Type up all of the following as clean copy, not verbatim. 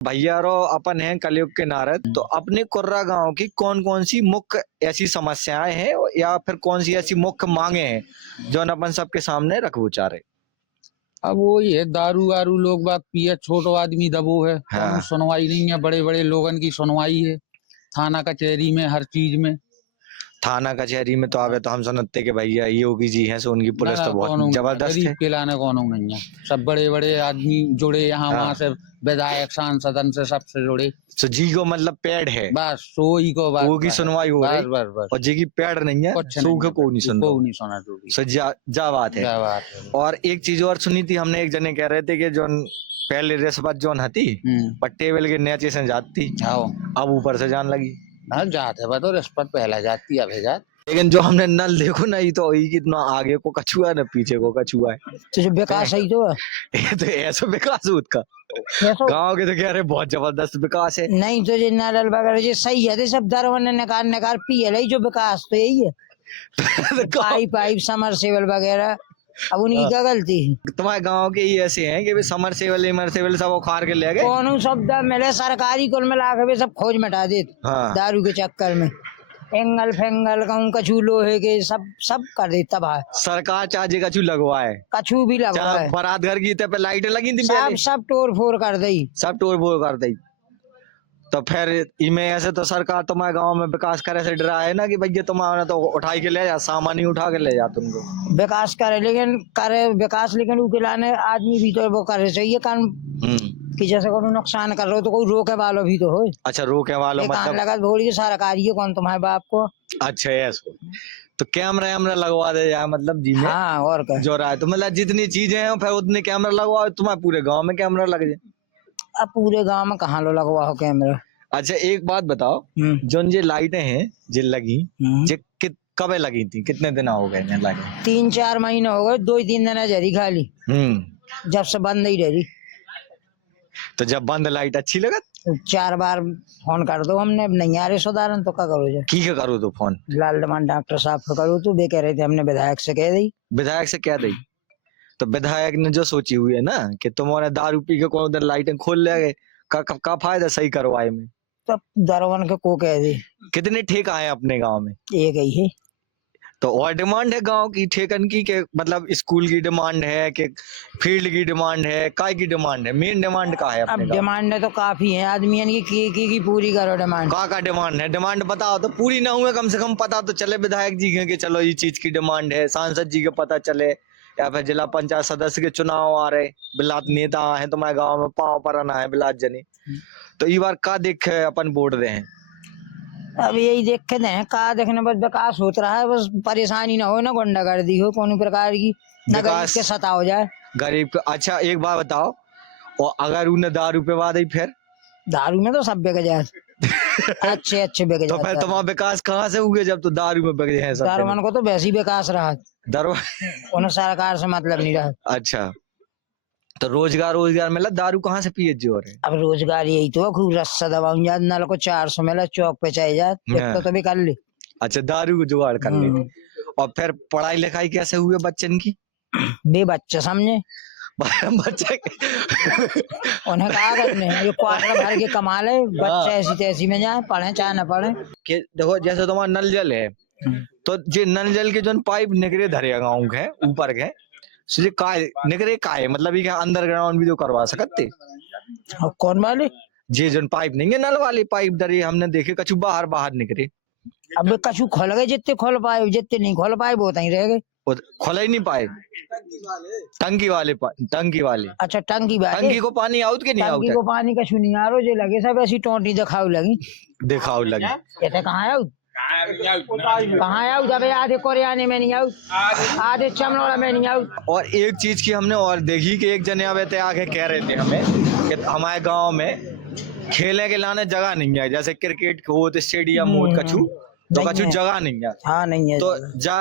भैया रो अपन हैं कलयुग के नारद, तो अपने कुर्रा गांव की कौन कौन सी मुख्य ऐसी समस्याएं हैं या फिर कौन सी ऐसी मुख्य मांगे हैं जो अपन सबके सामने रखू चाह रहे। अब वो ये दारू वारू लोग बात पिए, छोटो आदमी दबो है, हाँ। कोनो सुनवाई नहीं है, बड़े बड़े लोगन की सुनवाई है, थाना कचहरी में हर चीज में। थाना कचहरी में तो आवे तो हम सुनते कि भैया योगी जी हैं, सो उनकी पुलिस तो बहुत जबरदस्त है। गरीब के लाने कौन नहीं है, सब बड़े बड़े आदमी जुड़े यहाँ वहाँ से, विधायक सांसद से सबसे जुड़े। तो जी को मतलब पेड़ है, बस सोई को बात, वो की सुनवाई हो रही, बस बस। और जी की पेड़ नहीं है, सो को नहीं सुना। सो जा बात है। और एक चीज और सुनी थी हमने, एक जने कह रहे थे कि जो पहले रिश्वत जोन हती पर टेबल के नीचे से जाती, अब ऊपर से जान लगी। जाते है तो रिश्वत पहला जाती है भेजात। लेकिन जो हमने नल देखो ना, ये तो कितना आगे को कछुआ है ना पीछे को कछुआ है, तो जो विकास है तो ऐसा विकास है उसका गाँव के, तो कह रहे बहुत जबरदस्त विकास है। नहीं तो जो नल वगैरह जो सही है, सब दरवन नकार पिए जो विकास तो यही है। पाइप समरसेबल वगैरह, अब उनकी क्या गलती है। तुम्हारे गांव के ये ऐसे हैं कि समर सेवल सब उखाड़ के ले गए, कौन शब्द मिले सरकारी कुल मिला के सब खोज मिटा देते। हाँ। दारू के चक्कर में एंगल फेंगल कहूँ कछू लोहे के सब कर देता भाई। सरकार चाहे कछू लगवाए, कछू भी लगवाए, बारात घर की पे लाइटें लगी थी, सब तोड़ फोड़ कर दी, सब तोड़ फोड़ कर दी। तो फिर इमे ऐसे तो सरकार तुम्हारे गांव में विकास करे से डरा है ना कि भैया तुम्हारा तो उठाई के ले जा, सामान ही उठा के ले जा तुमको। विकास करे लेकिन उके लाने आदमी भी तो वो करे चाहिए काम कि जैसे कोई नुकसान कर रहे हो तो कोई रोके वालों भी तो हो। अच्छा, रोके वालों मतलब लगा थोड़ी सरकारी है कौन तुम्हारे बाप को। अच्छा ऐसा, तो कैमरा लगवा दे यार, मतलब जी में। हाँ, और क्या जो रहा है तो मतलब जितनी चीजें हैं फिर उतने कैमरा लगवाओ, तुम्हारे पूरे गांव में कैमरा लग जाए। अब पूरे गांव में कहाँ लो लगवाओ कैमरा। अच्छा एक बात बताओ, जो ये लाइटें हैं जिन लगी, कब लगी थी, कितने दिन हो गए लगी? 3-4 महीने हो गए, 2-3 दिन जरी खाली, जब से बंद ही रही। तो जब बंद लाइट अच्छी लगत, 4 बार फोन कर दो हमने, नहीं आ रहे सुधारन तो क्या करो जा की करो तो फोन लाल दमान डॉक्टर साहब को करो तो वे कह रहे थे हमने विधायक से कह दी। विधायक से क्या दी? तो विधायक ने जो सोची हुई है ना कि तुम्हारे दारू पी के कौन उधर लाइटें खोल ले गए, का फायदा सही करवाए में। तब दरवन के को कह दी। कितने ठेका है अपने गांव में? एक ही है। तो और डिमांड है गांव की ठेकन की के मतलब स्कूल की डिमांड है कि फील्ड की डिमांड है, काय की डिमांड है, मेन डिमांड का है अपने? अब डिमांड है तो काफी है आदमी की पूरी करो डिमांड। का डिमांड है? डिमांड बताओ तो पूरी ना हुए कम से कम पता तो चले विधायक जी के चलो ये चीज की डिमांड है, सांसद जी के पता चले, या फिर जिला पंचायत सदस्य के चुनाव आ रहे, बिलात नेता है तुम्हारे गाँव में, पाँव पर आना है बिलात जनी, तो ये बार का देखे अपन वोट दे हैं। अब यही देखे दें का देखने, बस विकास होता रहा है, बस परेशानी ना हो, ना गुंडागर्दी हो कोई प्रकार की, ना गरीब के सता हो जाए गरीब के। अच्छा एक बात बताओ, और अगर उन्हें दारू पे वादे, फिर दारू में तो सब बिक जाए अच्छे बिक जाए, तो फिर तुम्हारा विकास कहाँ से हुए जब तो दारू में बिक जाए? दारुमन को तो वैसे ही विकास रहा, उन्हें सरकार से मतलब नहीं रहा। अच्छा, तो रोजगार मिला, दारू कहाँ से पिए जो रहे? अब रोजगार यही तो खूब रस्सा दबाऊं जा, नल को 400 मिला, चौक पे चाहिए जा तो भी कर ले। अच्छा, दारू को जुगाड़ कर ले। और फिर पढ़ाई लिखाई कैसे हुए बच्चन की? बे बच्चे समझे बच्चे उन्हें कहा करने ये क्वार्टर भर के कमा ले, बच्चे ऐसी तैसी में जाए, पढ़े चाहे न पढ़े। देखो जैसे तुम्हारा नल जल है, तो जो नल जल के जो पाइप निकले धरे गाँव के ऊपर के निकरे काय मतलब ये अंडरग्राउंड भी तो करवा सकते। कौन वाले? जे जन पाइप नहीं है नल वाली पाइप दरी हमने देखे कछु बाहर निकले। अब कछु खोल गए, जितने खोल पाए, जितने नहीं खोल पाए वो ही रह गए, खोला ही नहीं पाए। टंकी वाले अच्छा टंकी वाले, टंकी को पानी आउट के नहीं आउट? टंकी को पानी कछु नहीं आ रहा, जो लगे सब ऐसी टोटी दिखाओ लगी कहते कहाँ आउट, कहाँ आउट, जब आधे कोरियाने में नहीं आउट, आधे चमनोड़ा में नहीं आउट। और एक चीज की हमने और देखी कि एक जने आवे थे आगे कह रहे थे हमें कि हमारे गांव में खेलने के लाने जगह नहीं है, जैसे क्रिकेट हो तो स्टेडियम हो कछु, तो कछु जगह नहीं है। हाँ नहीं है, तो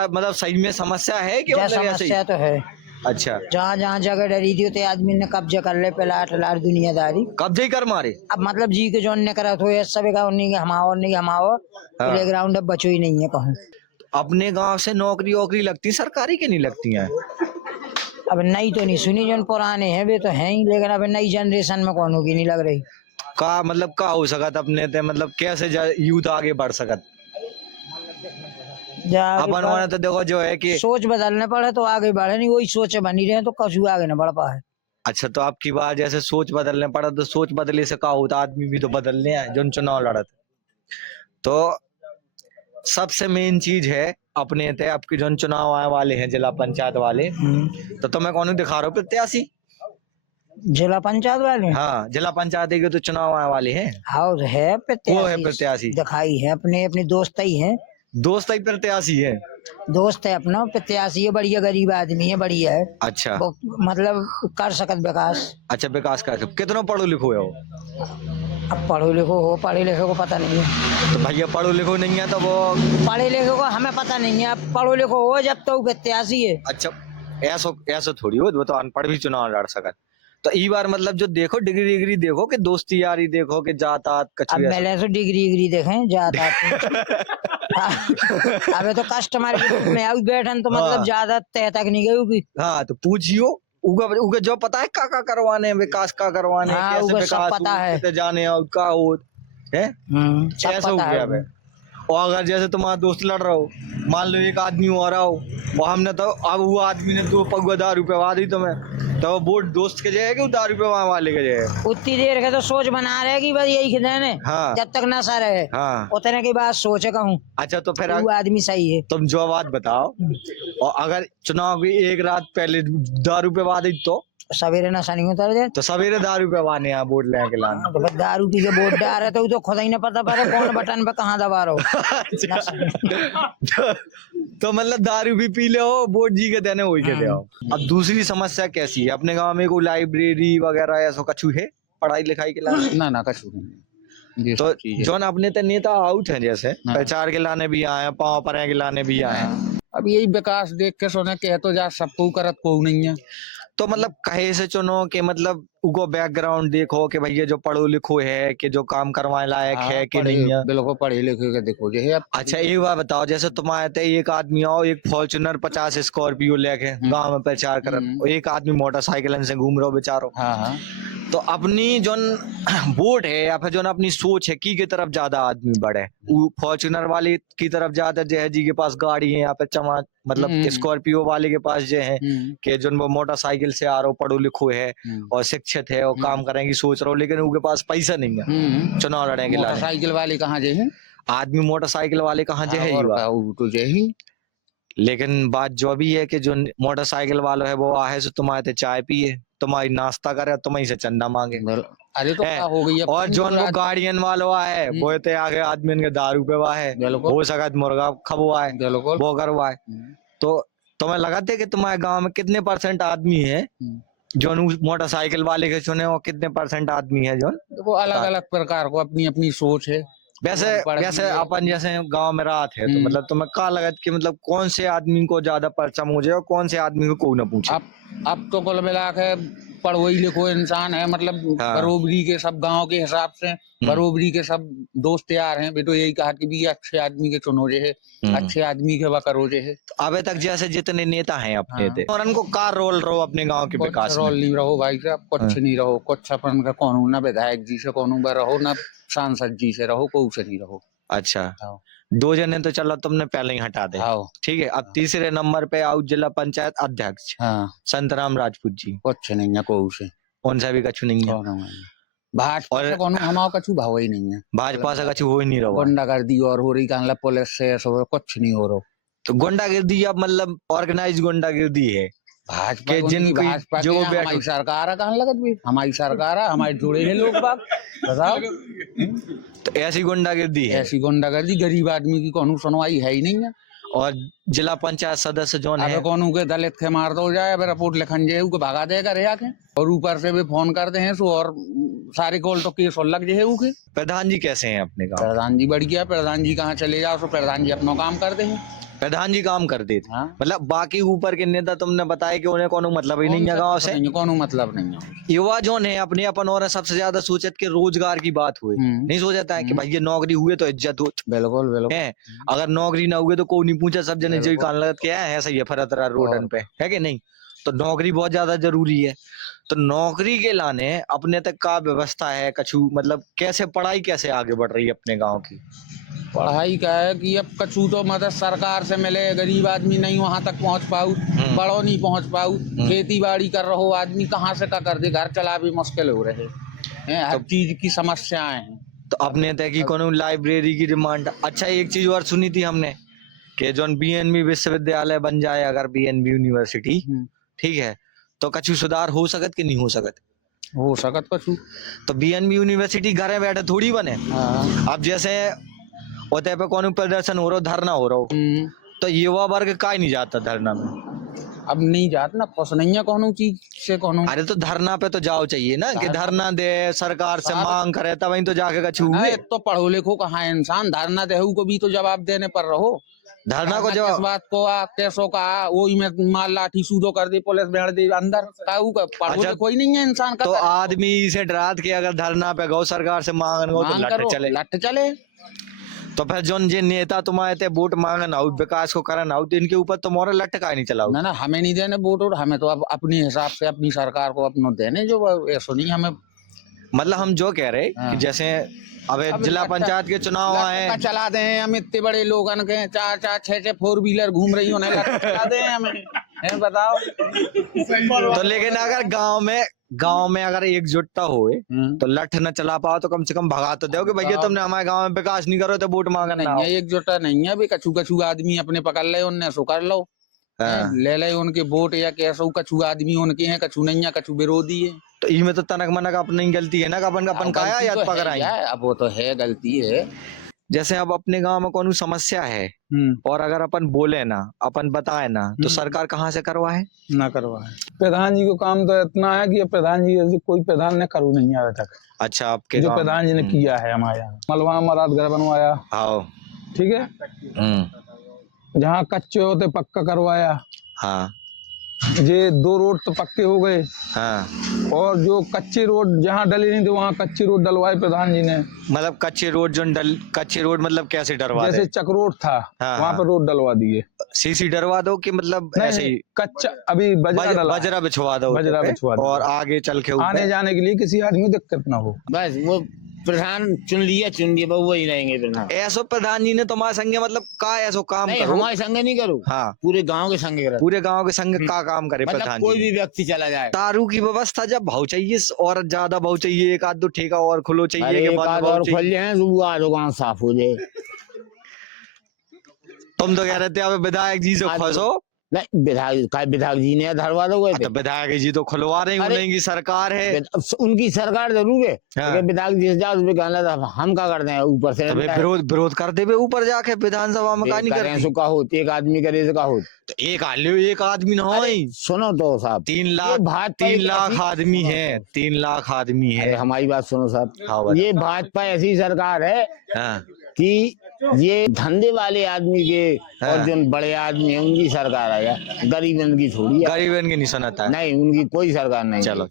मतलब सही में समस्या है कि समस्या तो है। अच्छा, जहाँ जगह डरी थी तो आदमी ने कब्जा कर ले, प्लाट दुनियादारी कब्जे ही कर मारे। अब मतलब जी के जो ने करा तो सब हमाओ प्ले ग्राउंड अब बचो ही नहीं है कहूँ। अपने गांव से नौकरी लगती सरकारी के नहीं लगती है? अब नई तो नहीं सुनी, जो पुराने हैं वे तो हैं ही, लेकिन अब नई जनरेशन में कौन होगी नहीं लग रही। का मतलब का हो सकत अपने ते, मतलब कैसे यूथ आगे बढ़ सकत? अपन वाला तो देखो जो है कि सोच बदलने पड़े तो आगे बढ़े, नहीं वही सोच बनी रहे तो कभी आगे न बढ़ पाए। अच्छा, तो आपकी बात जैसे सोच बदलने पड़ा, तो सोच बदले से का होता, आदमी भी तो बदलने हैं जो चुनाव लड़त। तो सबसे मेन चीज है अपने ते आपके जो चुनाव आने वाले हैं जिला पंचायत वाले, तो तुम्हें कौन दिखा रहे हो प्रत्याशी? जिला पंचायत वाले? हाँ, जिला पंचायत के तो चुनाव आने वाले हैं। हाँ है वो है प्रत्याशी, दिखाई है अपने अपने दोस्त ही है। दोस्त ही प्रत्याशी है? दोस्त है अपना प्रत्याशी है, बढ़िया गरीब आदमी है, बढ़िया है। अच्छा, वो मतलब कर सकत विकास। अच्छा, विकास का कितना पढ़ो लिखो है वो? अब पढ़ो लिखो हो, पढ़े लिखे को पता नहीं है। तो भैया पढ़ो लिखो नहीं है तो वो पढ़े लिखे को हमें पता नहीं है, अब पढ़ो लिखो हो जब तो प्रत्याशी है। अच्छा, ऐसा ऐसा थोड़ी हो, वो तो अनपढ़ भी चुनाव लड़ सकत। तो ई बार मतलब जो देखो डिग्री देखो कि दोस्ती यारी देखो कि जात आत कछ अब पहले तो डिग्री देखें जात आत अबे तो कस्टमर के रूप में आउट बैठन तो मतलब ज्यादा तय तक नहीं गई। हाँ तो पूछियो उगा जो पता है का करवाने विकास का करवाने, हाँ, कैसे विकास पता है जाने का हो है, ऐसा हो गया है। और अगर जैसे तुम्हारा दोस्त लड़ रहा हो, मान लो एक आदमी हो रहा हो और हमने तो अब वो आदमी ने 2 पगुआ दारू पे वा दी तुम्हें, तो वो दोस्त के जाए कि दारू पे वाले के जाए? उतनी देर के तो सोच बना रहे कि बस यही खिदान है। हाँ। जब तक नशा रहे उतने की बात सोचे कहूँ। अच्छा, तो फिर वो आदमी सही है। तुम जो बात बताओ, और अगर चुनाव की एक रात पहले दारू पे वा दी तो सवेरे नशा नहीं उतर जाए, तो सवेरे दारू पे वाने यहाँ वोट लेके लाना। तो दारू पी के वोट डाल रहे तो खुद ही नहीं पता पा रहा कौन बटन पे कहाँ दबा रहा हो। तो मतलब दारू भी पी ले हो, वोट जी के देने वही के दे आओ। अब दूसरी समस्या कैसी है अपने गांव में? कोई लाइब्रेरी वगैरह ऐसा कछु है पढ़ाई लिखाई के लिए? ना कछु नहीं। तो जो अपने तो नेता आउट है, जैसे प्रचार के लाने भी आए, पाँव पर के लाने भी आए। अब यही विकास देख के सोने कह तो जा सबको करत को नहीं है। तो मतलब कहे से चुनो कि मतलब उनको बैकग्राउंड देखो कि भैया जो पढ़ो लिखो है कि जो काम करवाने लायक है कि नहीं है। बिल्कुल पढ़े लिखे के देखो जो है। अच्छा, एक बात बताओ, जैसे तुम्हारे एक आदमी आओ एक फॉर्च्यूनर 50 स्कॉर्पियो लेके गांव में प्रचार कर, एक आदमी मोटरसाइकिल से घूम रहा हो बेचारो। तो अपनी जो वोट है या फिर जो अपनी सोच है की तरफ ज्यादा आदमी बढ़े, फॉर्च्यूनर वाले की तरफ ज्यादा जो है जी के पास गाड़ी है, या फिर चमा मतलब स्कॉर्पियो वाले के पास जो है कि जो वो मोटरसाइकिल से आ रहा हो, पढ़ो लिखो है और शिक्षित है और काम करेंगे सोच रहा हो, लेकिन उनके पास पैसा नहीं है चुनाव लड़ेंगे। मोटरसाइकिल वाले कहाँ जे है? आदमी मोटरसाइकिल वाले कहाँ जे है? लेकिन बात जो भी है कि जो मोटरसाइकिल वाला है वो आहे से तुम्हारे चाय पिए, तुम्हारी नाश्ता करे, तुम्हें से चंदा मांगे। अरे तो क्या हो गई? और जो वो गार्डियन वाला है वो ते आगे आदमी के दारू पे हुआ है, हो सकता मुर्गा खबुआ है, वो करवा है। तो तुम्हें लगाते कि तुम्हारे गांव में कितने % आदमी है जो मोटरसाइकिल वाले के चुने, और कितने % आदमी है जो वो अलग अलग प्रकार को अपनी अपनी सोच है। वैसे अपन जैसे गांव में रात है तो मतलब तुम्हें क्या लगत कि मतलब कौन से आदमी को ज्यादा परचम हो जाए और कौन से आदमी को कोई ना पूछे? अब तो कुल मिला के पढ़ोई लिखो इंसान है, मतलब बरोबरी के सब गांव के हिसाब से बरोबरी के सब दोस्त यार हैं। बेटो यही कहा कि भी अच्छे आदमी के चुनो जे है, अच्छे आदमी के वकरो जे है। अबे तक जैसे जितने नेता हैं अपने थे और उनको का रोल रहो अपने गांव के विकास में? रोल नहीं रहो भाई साहब, कुछ नहीं रहो, कुछ अपन का कौन ना विधायक जी से कौन रहो, ना सांसद जी से रहो, कोई से नहीं रहो। अच्छा, 2 जने तो चलो तुमने पहले ही हटा दे, ठीक है। अब तीसरे नंबर पे आओ जिला पंचायत अध्यक्ष संतराम राजपूत जी। कुछ नहीं है कोई से, उनसे भी कछु नहीं है। भाजपा से कौन हमारा कछु भाव ही नहीं है, भाजपा से कछु हो ही नहीं रहा। गुंडागर्दी और हो रही कान पुलिस से कुछ नहीं हो रहा। तो गुंडागर्दी अब मतलब ऑर्गेनाइज गुंडागर्दी है भाजपा जो हमारी सरकार है, कहाँ लगत भी हमारी सरकार है, हमारे जुड़े हैं लोग बाग, बताओ। तो ऐसी गुंडागर्दी है? ऐसी गुंडागर्दी गरीब आदमी की कौन सुनवाई है ही नहीं है। और जिला पंचायत सदस्य जो है कौन के दलित के मार दो जाए, रिपोर्ट लिखन जाए भगा देगा रे आके, और ऊपर से भी फोन करते हैं सो और सारे कॉल तो केस लग जाए उके। प्रधान जी कैसे हैं अपने गाँव? प्रधान जी बढ़ गया, प्रधान जी कहाँ चले जाओ तो प्रधान जी अपना काम करते हैं। प्रधान जी काम कर देते मतलब बाकी ऊपर के नेता तुमने बताया कि उन्हें कोनो मतलब ही नहीं है गाँव से, कोनो मतलब नहीं है। युवा जो है अपने अपन और सबसे ज्यादा सोचत के रोजगार की बात हुई, नहीं सोचता है कि भाई ये नौकरी हुए तो इज्जत हो। बिल्कुल बिल्कुल है, अगर नौकरी ना हुए तो कोई नहीं पूछा, सब जने जो कान लगत क्या है सही है फरत रोडन पे, है कि नहीं? तो नौकरी बहुत ज्यादा जरूरी है। तो नौकरी के लाने अपने तक का व्यवस्था है कछु, मतलब कैसे पढ़ाई कैसे आगे बढ़ रही है अपने गांव की? पढ़ाई का है कि अब कछु तो मदद सरकार से मिले, गरीब आदमी नहीं वहां तक पहुंच पाऊ, बड़ो नहीं पहुंच पाऊ, खेती बाड़ी कर रहो आदमी कहाँ से का कर दे, घर चला भी मुश्किल हो रहे हैं, हर चीज की समस्याएं हैं। तो अपने तक की कोनो लाइब्रेरी की डिमांड। अच्छा, एक चीज और सुनी थी हमने कि जो बीएनबी विश्वविद्यालय बन जाए, अगर बीएनबी यूनिवर्सिटी, ठीक है, तो कछु सुधार हो सकत कि नहीं हो सकत? हो सकत कछु। तो बीएनबी यूनिवर्सिटी घरे बैठे थोड़ी बने। अब जैसे होते पे कौन प्रदर्शन हो रहा, धरना हो रहा, तो युवा वर्ग का नहीं जाता धरना में? अब नहीं जात ना, खुश नहीं है कोनो चीज से कोनो। अरे तो धरना पे तो जाओ चाहिए ना, कि धरना दे, सरकार से मांग करे, तब वहीं तो जाके कछु हुए। तो पढ़ो लिखो कहाँ है इंसान, धरना दे को भी तो जवाब देने पर रहो। धरना को जवाब किस बात को कैसो का वही में मार लाठी सूदो कर दी, पुलिस भेड़ दी अंदर, काऊ का पढ़ो अच्छा, कोई नहीं है इंसान का। तो आदमी से डरात के अगर धरना पे गौ सरकार से मांगन गो तो लट चले। तो फिर जो जे नेता तुम्हारे ते वोट मांगन आओ, विकास को करन आओ, तो इनके ऊपर तुम्हारा लट का नहीं चलाओ? ना हमें नहीं देने वोट, और हमें तो अब अपने हिसाब से अपनी सरकार को अपना देने, जो ऐसा नहीं हमें। मतलब हम जो कह रहे कि जैसे अब जिला पंचायत के चुनाव आए, चला दे हम इतने बड़े लोगन के 4-4 6-6 4 व्हीलर घूम रही होने चला दे हमें, बताओ। तो लेकिन अगर गांव में अगर एकजुटता होए तो लठ न चला पाओ, तो कम से कम भगा तो दो कि भैया तुमने हमारे गांव में विकास नहीं करो तो वोट मांगना नहीं है। एकजुटता नहीं है, कछु आदमी अपने पकड़ ले, उनने सो कर लो, ले ले उनके वोट, या कैसे कछु आदमी उनके हैं, कछु नहीं है, कछु विरोधी है। तो इनमें तो तनक मनक अपनी गलती है ना, अपन काया याद पकड़ाई। अब वो तो है, गलती है। जैसे अब अपने गांव में कोई समस्या है और अगर अपन बोले ना, अपन बताए ना, तो सरकार कहाँ से करवाए? ना करवाए। प्रधान जी को काम तो इतना है कि प्रधान जी कोई प्रधान ने करू नहीं आया तक। अच्छा, आपके जो प्रधान जी ने किया है हमारे यहाँ, मलवा मराद घर बनवाया, ठीक है, जहाँ कच्चे होते पक्का करवाया, हाँ, ये 2 रोड तो पक्के हो गए, हाँ, और जो कच्चे रोड जहाँ डले नहीं थे वहाँ कच्चे रोड डलवाए प्रधान जी ने। मतलब कच्चे रोड मतलब कैसे डलवा? जैसे चक रोड था, वहाँ पर रोड डलवा दिए। सीसी डलवा दो कि मतलब ऐसे ही कच्चा? अभी बजरा बिछवा दो, और आगे चल के आने जाने के लिए किसी आदमी को दिक्कत ना हो। बस वो प्रधान चुन लिया वही रहेंगे प्रधान। ऐसो प्रधान जी ने तुम्हारे संगे मतलब का ऐसो काम नहीं, करो? हमारे संगे नहीं करो, हाँ, पूरे गांव के संगे करो। पूरे गांव के संग का काम करे मतलब प्रधान कोई जी? भी व्यक्ति चला जाए। दारू की व्यवस्था जब भाव चाहिए और ज्यादा भाव चाहिए, एक आध दो ठेका और खुलो चाहिए, एक आध और खोल जाए, दुकान साफ हो जाए। तुम तो कह रहे थे अब विधायक जी से फंसो। नहीं, विधायक जी ने धरवा दो, तो विधायक जी तो खुलवा रहे हैं, उनकी सरकार है, उनकी सरकार जरूर है, लेकिन विधायक जी से जाओ हम क्या करते हैं ऊपर से? विरोध कर दे ऊपर जाके विधानसभा में, का नहीं करते? का होती एक आदमी करे का हो, तो एक आदमी ना हो। सुनो तो साहब, 3 लाख आदमी है, 3 लाख आदमी है। हमारी बात सुनो साहब, ये भाजपा ऐसी सरकार है कि ये धंधे वाले आदमी के और जो बड़े आदमी है उनकी सरकार है, गरीबन की थोड़ी है। गरीबन की नहीं सुनाता है, नहीं, उनकी कोई सरकार नहीं। चलो।